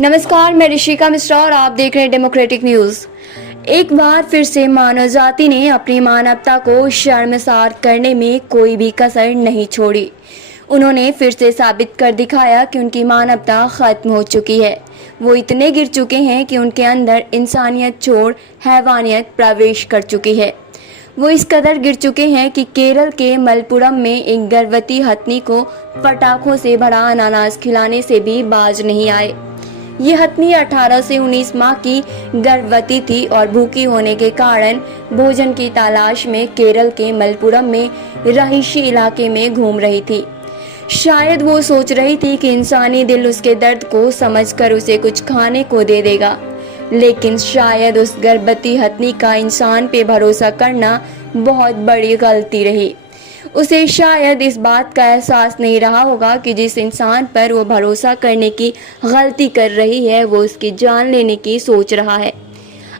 नमस्कार, मैं ऋषिका मिश्रा और आप देख रहे हैं डेमोक्रेटिक न्यूज। एक बार फिर से मानव जाति ने अपनी मानवता को शर्मसार करने में कोई भी कसर नहीं छोड़ी। उन्होंने फिर से साबित कर दिखाया कि उनकी मानवता खत्म हो चुकी है। वो इतने गिर चुके हैं कि उनके अंदर इंसानियत छोड़ हैवानियत प्रवेश कर चुकी है। वो इस कदर गिर चुके हैं कि केरल के मलपुरम में एक गर्भवती हथनी को पटाखों से भरा अनानास खिलाने से भी बाज नहीं आए। ये हथनी 18 से 19 माह की गर्भवती थी और भूखी होने के कारण भोजन की तलाश में केरल के मलपुरम में रहायशी इलाके में घूम रही थी। शायद वो सोच रही थी कि इंसानी दिल उसके दर्द को समझकर उसे कुछ खाने को दे देगा, लेकिन शायद उस गर्भवती हथनी का इंसान पे भरोसा करना बहुत बड़ी गलती रही। उसे शायद इस बात का एहसास नहीं रहा होगा कि जिस इंसान पर वो भरोसा करने की गलती कर रही है वो उसकी जान लेने की सोच रहा है।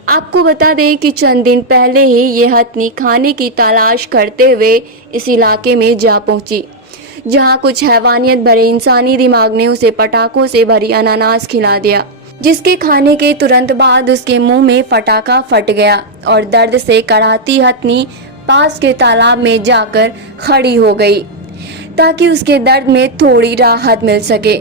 आपको बता दें कि चंद दिन पहले ही ये हथनी खाने की तलाश करते हुए इस इलाके में जा पहुंची, जहां कुछ हैवानियत भरे इंसानी दिमाग ने उसे पटाखों से भरी अनानास खिला दिया, जिसके खाने के तुरंत बाद उसके मुंह में फटाका फट गया और दर्द से कराहती हथनी पास के तालाब में जाकर खड़ी हो गई ताकि उसके दर्द में थोड़ी राहत मिल सके।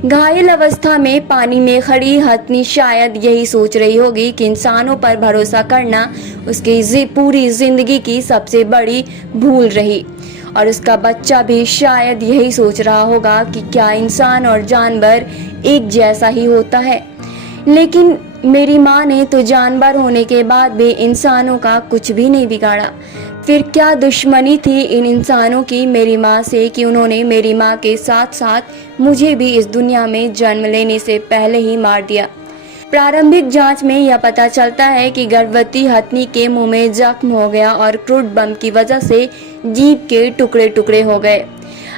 घायल अवस्था में पानी में खड़ी हथनी शायद यही सोच रही होगी कि इंसानों पर भरोसा करना उसकी पूरी जिंदगी की सबसे बड़ी भूल रही, और उसका बच्चा भी शायद यही सोच रहा होगा कि क्या इंसान और जानवर एक जैसा ही होता है। लेकिन मेरी माँ ने तो जानवर होने के बाद भी इंसानों का कुछ भी नहीं बिगाड़ा। फिर क्या दुश्मनी थी इन इंसानों की मेरी माँ से कि उन्होंने मेरी माँ के साथ साथ मुझे भी इस दुनिया में जन्म लेने से पहले ही मार दिया। प्रारंभिक जांच में यह पता चलता है कि गर्भवती हथनी के मुंह में जख्म हो गया और क्रूड बम की वजह से जीभ के टुकड़े टुकड़े हो गए।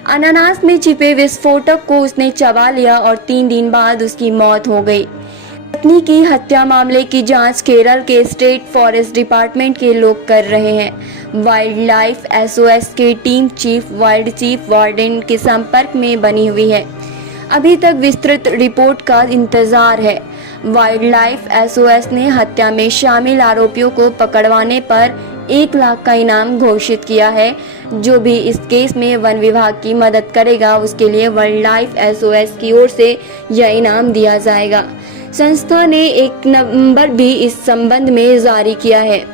अनानास में छिपे विस्फोटक को उसने चबा लिया और 3 दिन बाद उसकी मौत हो गई। हथनी की हत्या मामले की जांच केरल के स्टेट फॉरेस्ट डिपार्टमेंट के लोग कर रहे हैं। वाइल्ड लाइफ एसओएस की टीम चीफ वार्डन के संपर्क में बनी हुई है। अभी तक विस्तृत रिपोर्ट का इंतजार है। वाइल्ड लाइफ एसओएस ने हत्या में शामिल आरोपियों को पकड़वाने पर 1 लाख का इनाम घोषित किया है। जो भी इस केस में वन विभाग की मदद करेगा उसके लिए वाइल्ड लाइफ एसओएस की ओर से यह इनाम दिया जाएगा। संस्था ने एक नंबर भी इस संबंध में जारी किया है।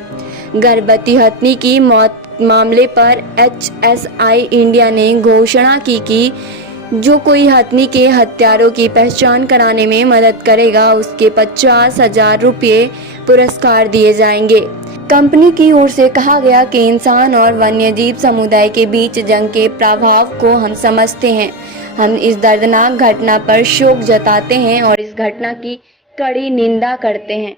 गर्भवती हथनी की मौत मामले पर HSI इंडिया ने घोषणा की कि जो कोई हथनी के हत्यारों की पहचान कराने में मदद करेगा उसके 50,000 रुपये पुरस्कार दिए जाएंगे। कंपनी की ओर से कहा गया कि इंसान और वन्यजीव समुदाय के बीच जंग के प्रभाव को हम समझते हैं। हम इस दर्दनाक घटना पर शोक जताते हैं और इस घटना की कड़ी निंदा करते हैं।